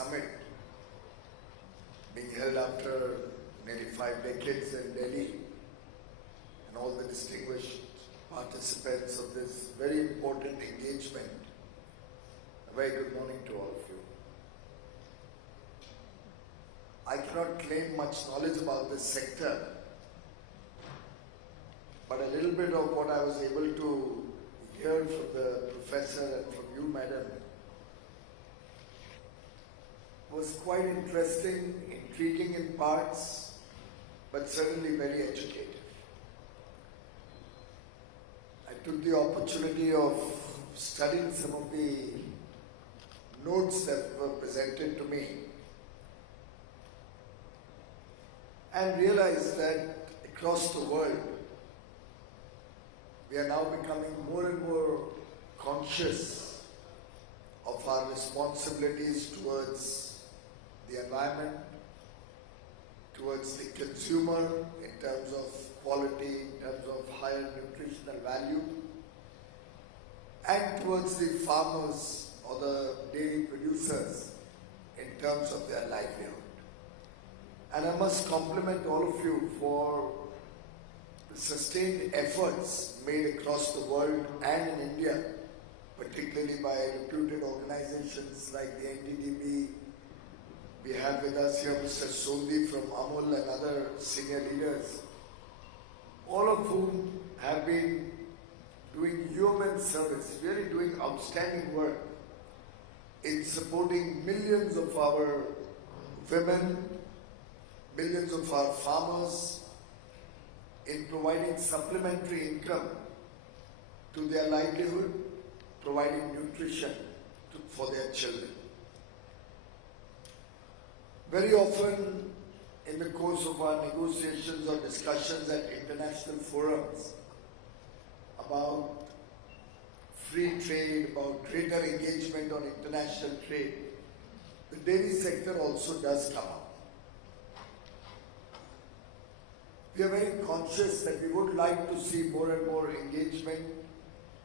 summit being held after nearly 5 decades in Delhi, and all the distinguished participants of this very important engagement. A very good morning to all of you. I cannot claim much knowledge about this sector, but a little bit of what I was able to hear from the professor and from you, madam, was quite interesting, intriguing in parts, but certainly very educative. I took the opportunity of studying some of the notes that were presented to me and realized that across the world, we are now becoming more and more conscious of our responsibilities towards the environment, towards the consumer in terms of quality, in terms of higher nutritional value, and towards the farmers or the dairy producers in terms of their livelihood. And I must compliment all of you for the sustained efforts made across the world and in India, particularly by reputed organizations like the NDDB. We have with us here Mr. Sondi from Amul and other senior leaders, all of whom have been doing human service, really doing outstanding work in supporting millions of our women, millions of our farmers, in providing supplementary income to their livelihood, providing nutrition for their children. Very often in the course of our negotiations or discussions at international forums about free trade, about greater engagement on international trade, the dairy sector also does come up. We are very conscious that we would like to see more and more engagement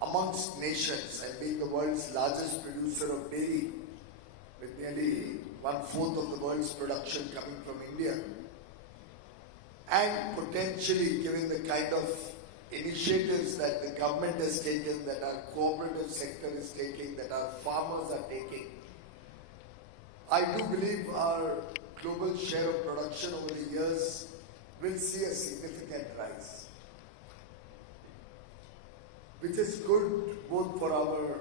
amongst nations, and being the world's largest producer of dairy, with nearly 1/4 of the world's production coming from India, and potentially giving the kind of initiatives that the government has taken, that our cooperative sector is taking, that our farmers are taking, I do believe our global share of production over the years will see a significant rise, which is good both for our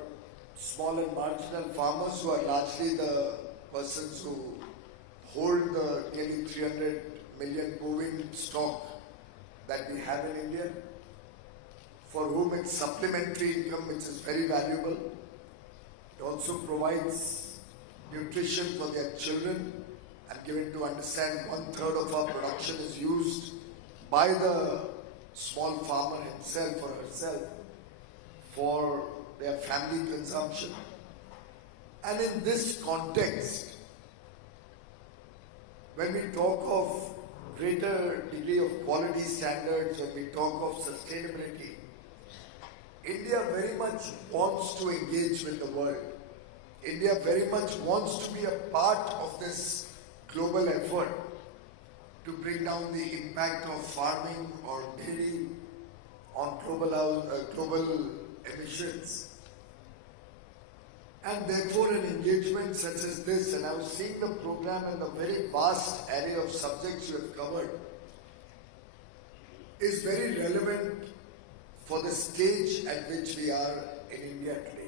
small and marginal farmers, who are largely the persons who hold the nearly 300 million bovine stock that we have in India, for whom it's supplementary income, which is very valuable. It also provides nutrition for their children. I'm given to understand 1/3 of our production is used by the small farmer himself or herself for their family consumption. And in this context, when we talk of greater degree of quality standards, when we talk of sustainability, India very much wants to engage with the world. India very much wants to be a part of this global effort to bring down the impact of farming or dairy on global emissions. And therefore an engagement such as this, and I was seeing the program and the very vast array of subjects you have covered, is very relevant for the stage at which we are in India today.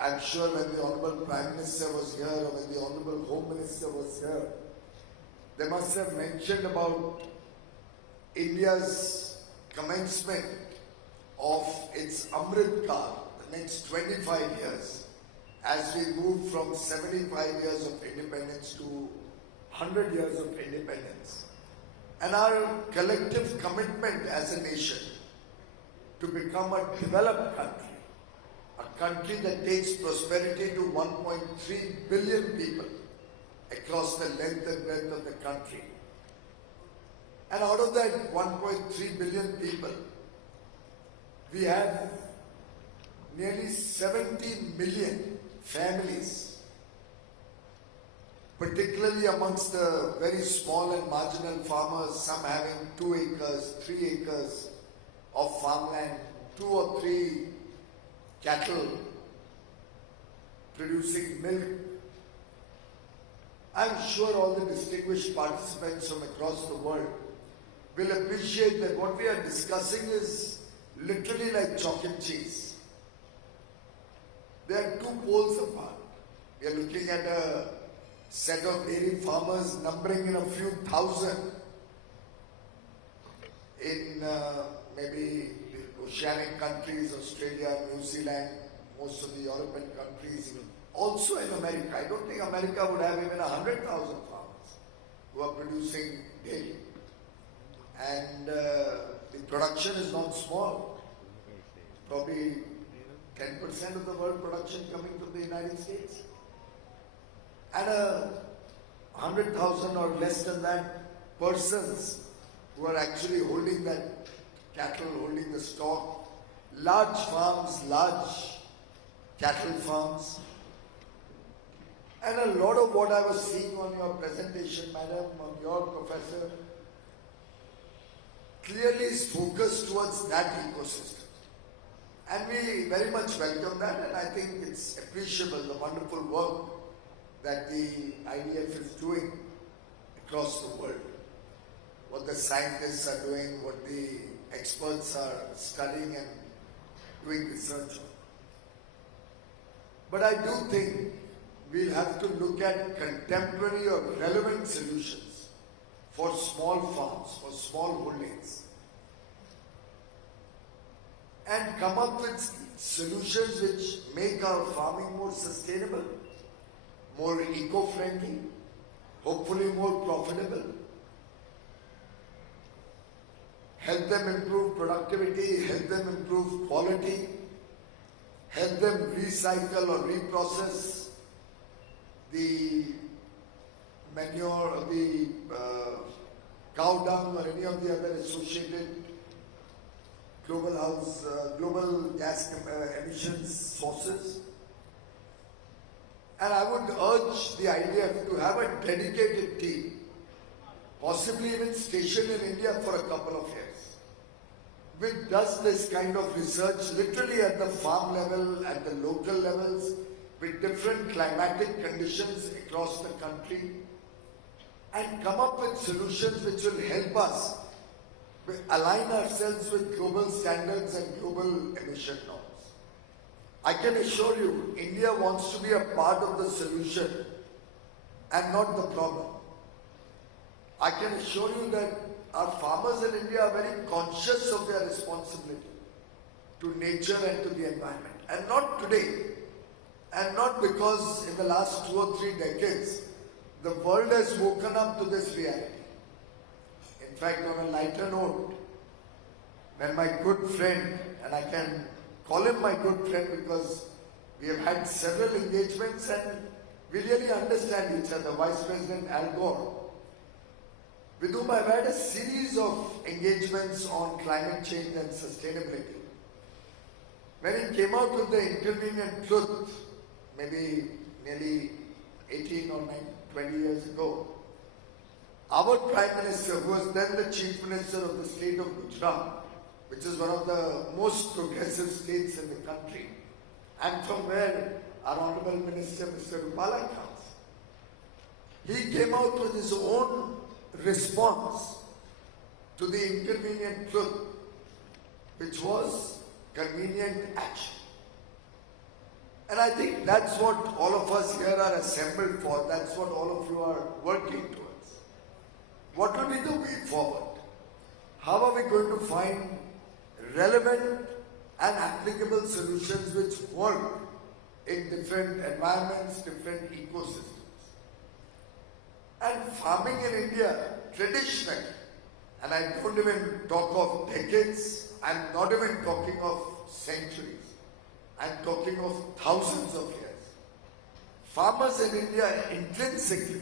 I'm sure when the Honorable Prime Minister was here, or when the Honorable Home Minister was here, they must have mentioned about India's commencement of its Amrit Kaal, the next 25 years, as we move from 75 years of independence to 100 years of independence. And our collective commitment as a nation to become a developed country, a country that takes prosperity to 1.3 billion people across the length and breadth of the country. And out of that 1.3 billion people, we have nearly 70 million families, particularly amongst the very small and marginal farmers, some having 2 acres, 3 acres of farmland, 2 or 3 cattle producing milk. I'm sure all the distinguished participants from across the world will appreciate that what we are discussing is literally like chalk and cheese. They are 2 poles apart. We are looking at a set of dairy farmers numbering in a few thousand in maybe the oceanic countries, Australia, New Zealand, most of the European countries, also in America. I don't think America would have even 100,000 farmers who are producing dairy. And the production is not small. Probably 10% of the world production coming from the United States. And 100,000 or less than that persons who are actually holding that cattle, holding the stock. Large farms, large cattle farms. And a lot of what I was seeing on your presentation, madam, on your professor, clearly is focused towards that ecosystem. And we very much welcome that, and I think it's appreciable, the wonderful work that the IDF is doing across the world. What the scientists are doing, what the experts are studying and doing research on. But I do think we'll have to look at contemporary or relevant solutions for small farms, for small holdings, and come up with solutions which make our farming more sustainable, more eco-friendly, hopefully more profitable, help them improve productivity, help them improve quality, help them recycle or reprocess the manure or the cow dung or any of the other associated global gas emissions sources. And I would urge the IDF to have a dedicated team, possibly even stationed in India for a couple of years, which does this kind of research literally at the farm level, at the local levels, with different climatic conditions across the country, and come up with solutions which will help us align ourselves with global standards and global emission norms. I can assure you, India wants to be a part of the solution and not the problem. I can assure you that our farmers in India are very conscious of their responsibility to nature and to the environment. And not today, and not because in the last 2 or 3 decades, the world has woken up to this reality. In fact, on a lighter note, when my good friend, and I can call him my good friend because we have had several engagements and we really understand each other, Vice President Al Gore, with whom I've had a series of engagements on climate change and sustainability. When he came out with the inconvenient truth, maybe nearly 18 or 20 years ago, our Prime Minister, who was then the Chief Minister of the state of Gujarat, which is one of the most progressive states in the country, and from where our Honorable Minister, Mr. Rupala, comes, he came out with his own response to the inconvenient truth, which was convenient action. And I think that's what all of us here are assembled for. That's what all of you are working towards. What will be the way forward? How are we going to find relevant and applicable solutions which work in different environments, different ecosystems? And farming in India, traditionally, and I don't even talk of decades, I'm not even talking of centuries, I'm talking of thousands of years. Farmers in India intrinsically,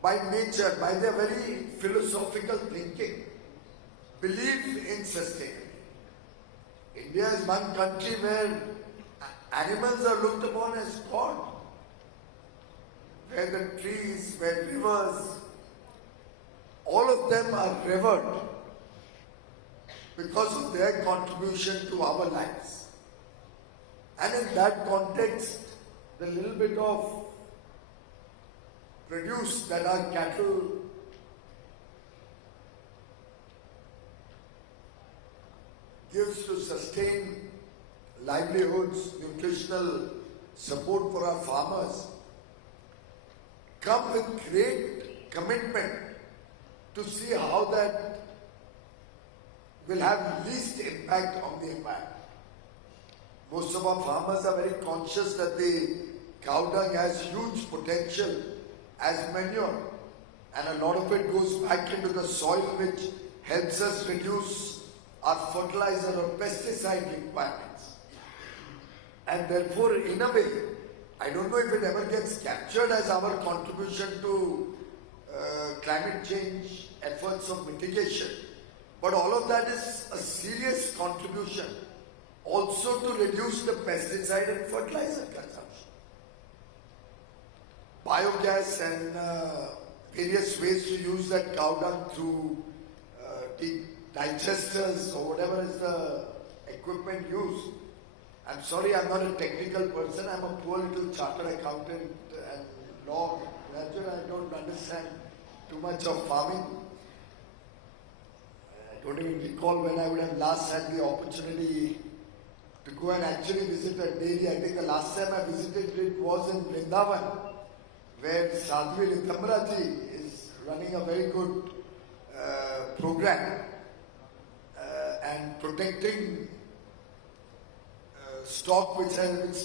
by nature, by their very philosophical thinking, believe in sustainability. India is one country where animals are looked upon as God. Where the trees, where rivers, all of them are revered because of their contribution to our lives. And in that context, the little bit of produce that our cattle gives to sustain livelihoods, nutritional support for our farmers, come with great commitment to see how that will have least impact on the environment. Most of our farmers are very conscious that the cow dung has huge potential as manure, and a lot of it goes back into the soil, which helps us reduce our fertilizer or pesticide requirements. And therefore, in a way, I don't know if it ever gets captured as our contribution to climate change efforts of mitigation, but all of that is a serious contribution also to reduce the pesticide and fertilizer consumption. Biogas and various ways to use that cow dung through digesters or whatever is the equipment used. I'm sorry, I'm not a technical person. I'm a poor little chartered accountant and law graduate. I don't understand too much of farming. I don't even recall when I would have last had the opportunity to go and actually visit a dairy. I think the last time I visited it was in Vrindavan, where Sadhvi Ritamraji is running a very good program and protecting stock which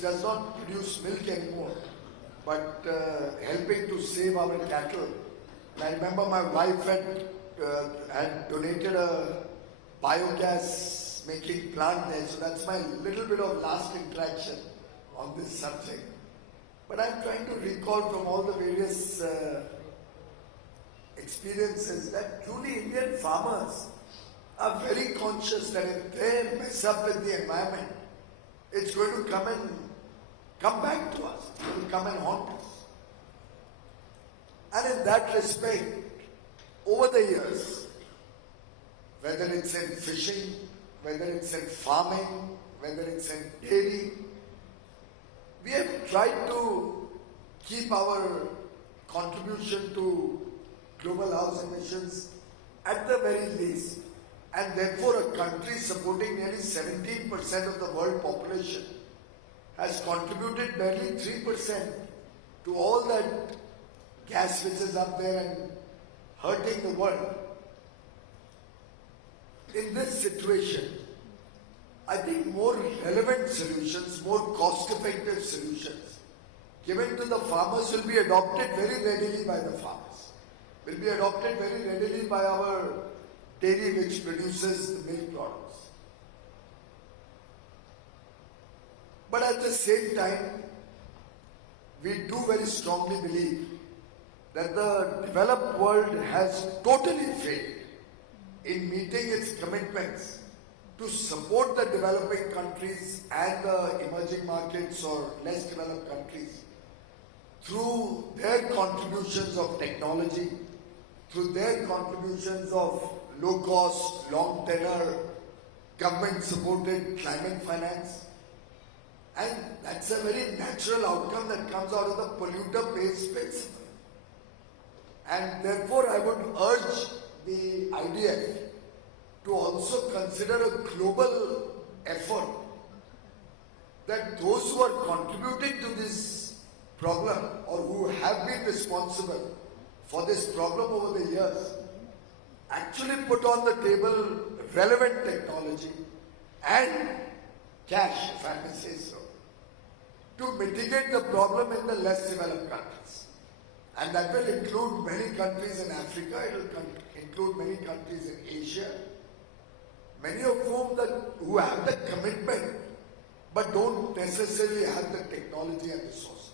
does not produce milk anymore, but helping to save our cattle. And I remember my wife had donated a biogas making plant there, so that's my little bit of last interaction on this subject. But I'm trying to recall from all the various experiences that truly Indian farmers are very conscious that if they mess up with the environment, it's going to come back to us. It will come and haunt us. And in that respect, over the years, whether it's in fishing, whether it's in farming, whether it's in dairy, we have tried to keep our contribution to global house emissions at the very least. And therefore, a country supporting nearly 17% of the world population has contributed barely 3% to all that gas which is up there and hurting the world. In this situation, I think more relevant solutions, more cost-effective solutions given to the farmers will be adopted very readily by the farmers, will be adopted very readily by our dairy which produces the milk products. But at the same time, we do very strongly believe that the developed world has totally failed in meeting its commitments to support the developing countries and the emerging markets or less developed countries through their contributions of technology, through their contributions of low cost, long tenor, government supported climate finance. And that's a very natural outcome that comes out of the polluter pays principle. And therefore I would urge the IDF to also consider a global effort that those who are contributing to this problem or who have been responsible for this problem over the years actually put on the table relevant technology and cash, if I may say so, to mitigate the problem in the less developed countries. And that will include many countries in Africa, it will include many countries in Asia, many of who have the commitment but don't necessarily have the technology and resources.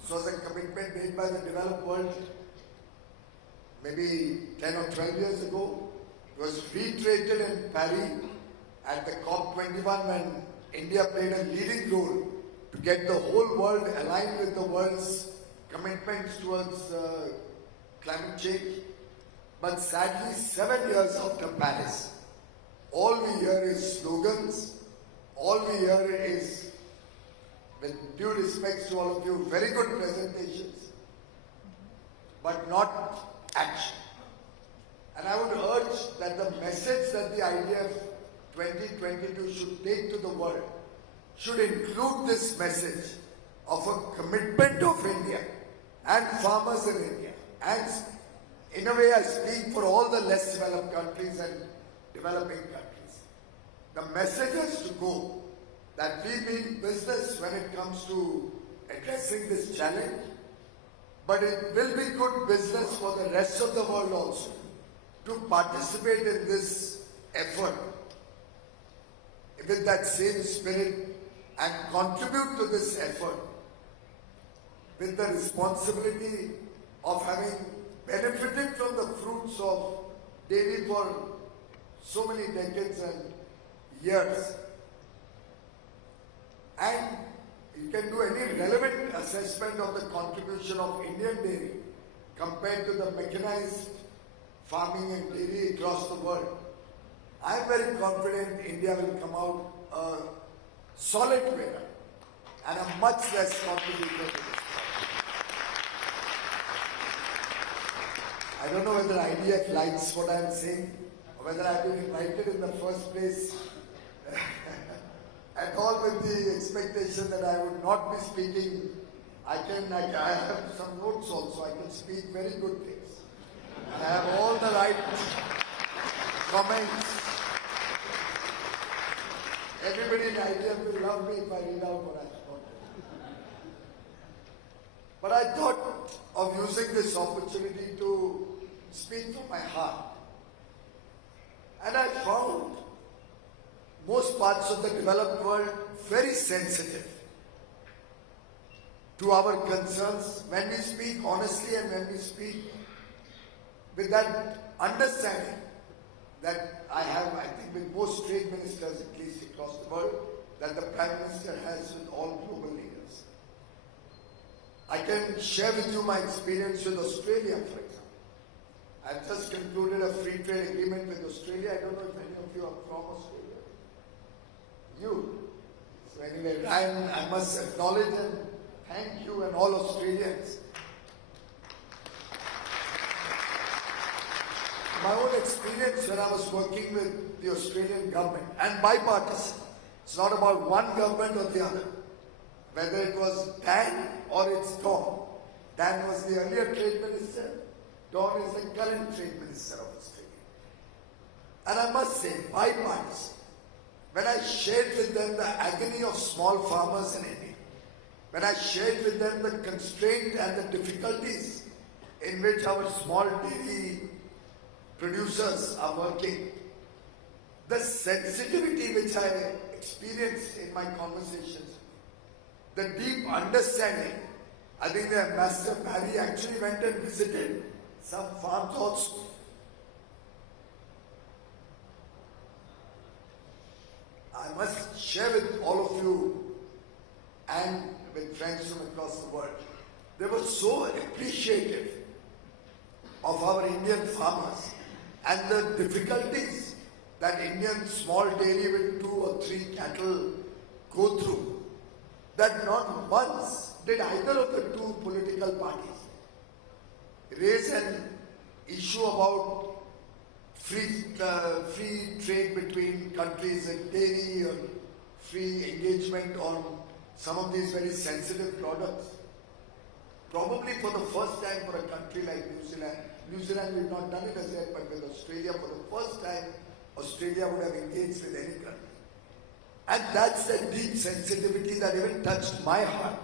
This was a commitment made by the developed world maybe 10 or 12 years ago. It was reiterated in Paris at the COP21 when India played a leading role get the whole world aligned with the world's commitments towards climate change. But sadly, 7 years after Paris, all we hear is slogans, all we hear is, with due respects to all of you, very good presentations, but not action. And I would urge that the message that the IDF 2022 should take to the world should include this message of a commitment of India and farmers in India. And in a way I speak for all the less developed countries and developing countries. The message has to go that we mean business when it comes to addressing this challenge, but it will be good business for the rest of the world also to participate in this effort with that same spirit and contribute to this effort with the responsibility of having benefited from the fruits of dairy for so many decades and years. And you can do any relevant assessment of the contribution of Indian dairy compared to the mechanized farming and dairy across the world. I am very confident India will come out a solid winner and a much less contributor to this problem. I don't know whether IDF likes what I am saying or whether I have been invited in the first place at all with the expectation that I would not be speaking. I have some notes also. I can speak very good things. I have all the right comments. Everybody in IDF will love me if I read out what I spoke. But I thought of using this opportunity to speak from my heart. And I found most parts of the developed world very sensitive to our concerns when we speak honestly and when we speak with that understanding that I have, I think, with most trade ministers, at least across the world, that the Prime Minister has with all global leaders. I can share with you my experience with Australia, for example. I've just concluded a free trade agreement with Australia. I don't know if any of you are from Australia. You. So anyway, Ryan, I must acknowledge and thank you and all Australians. My own experience when I was working with the Australian government, and bipartisan, it's not about one government or the other. Whether it was Dan or it's Don. Dan was the earlier trade minister, Don is the current trade minister of Australia. And I must say, bipartisan, when I shared with them the agony of small farmers in India, when I shared with them the constraint and the difficulties in which our small dairy producers are working, the sensitivity which I experienced in my conversations, the deep understanding. I think the Ambassador Barry actually went and visited some farms also. I must share with all of you and with friends from across the world. They were so appreciative of our Indian farmers and the difficulties that Indian small dairy with 2 or 3 cattle go through, that not once did either of the two political parties raise an issue about free trade between countries and dairy or free engagement on some of these very sensitive products. Probably for the first time for a country like New Zealand. New Zealand, we've not done it as yet, but with Australia, for the first time, Australia would have engaged with any country. And that's the deep sensitivity that even touched my heart.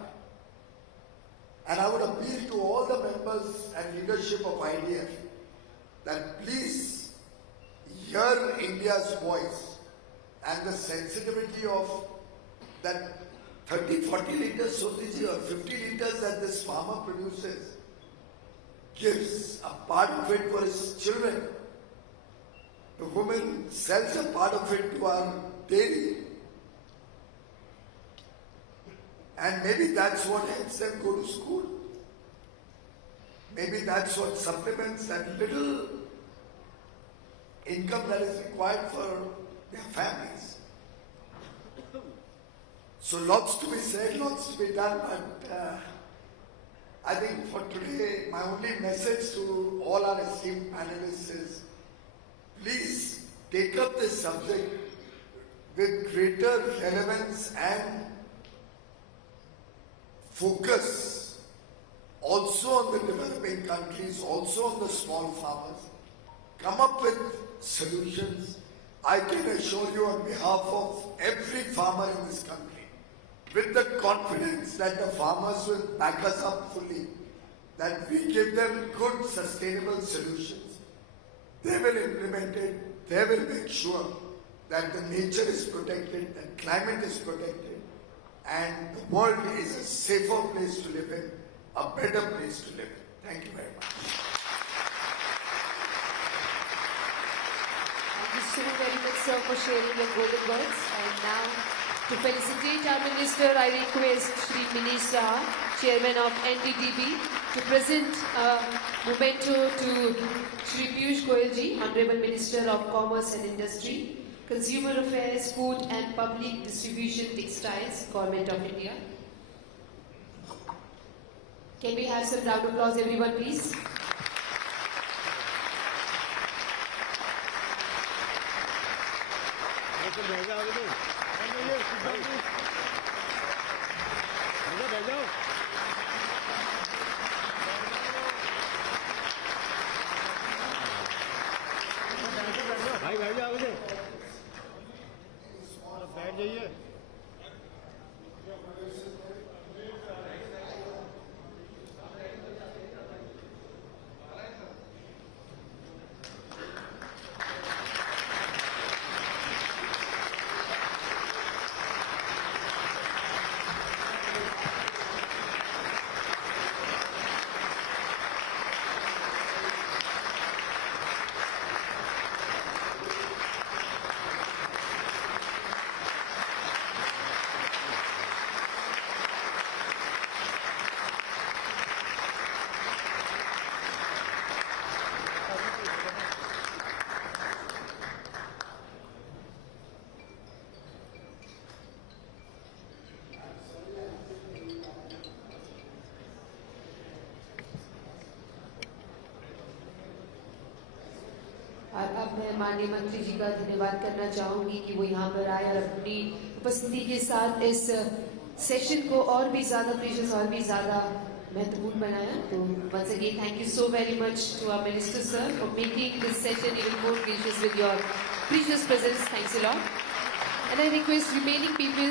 And I would appeal to all the members and leadership of IDF that please hear India's voice and the sensitivity of that 30, 40 liters or 50 liters that this farmer produces, gives a part of it for his children. The woman sells a part of it to our dairy. And maybe that's what helps them go to school. Maybe that's what supplements that little income that is required for their families. So lots to be said, lots to be done, but I think for today, my only message to all our esteemed panelists is, please take up this subject with greater relevance and focus also on the developing countries, also on the small farmers. Come up with solutions. I can assure you on behalf of every farmer in this country, with the confidence that the farmers will back us up fully, that we give them good, sustainable solutions. They will implement it. They will make sure that the nature is protected, that climate is protected, and the world is a safer place to live in, a better place to live in. Thank you very much. Thank you so very much, sir, for sharing your golden words. And now, to felicitate our Minister, I request Shri Manish Saha, Chairman of NDDB, to present a memento to Shri Piyush Goyal ji, Honorable Minister of Commerce and Industry, Consumer Affairs, Food and Public Distribution, Textiles, Government of India. Can we have some round of applause, everyone, please? भाई बैठ जाओ बैठ जाइए और अब मैं माननीय मंत्री जी का धन्यवाद करना चाहूंगी कि वो यहाँ पर आए और अपनी उपस्थिति के साथ इस सेशन को और भी ज्यादा प्रीशियस और भी ज्यादा महत्वपूर्ण बनाया. तो once again thank you so very much to our minister sir for making this session even more gracious with your precious presence. Thanks a lot. And I request remaining people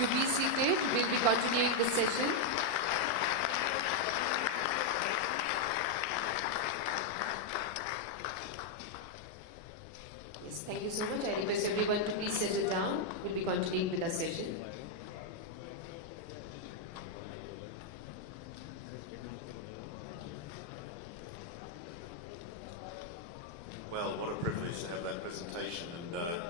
to be seated. We'll be continuing this session. Thank you so much. I request everyone to please settle down. We'll be continuing with our session. Well, what a privilege to have that presentation, and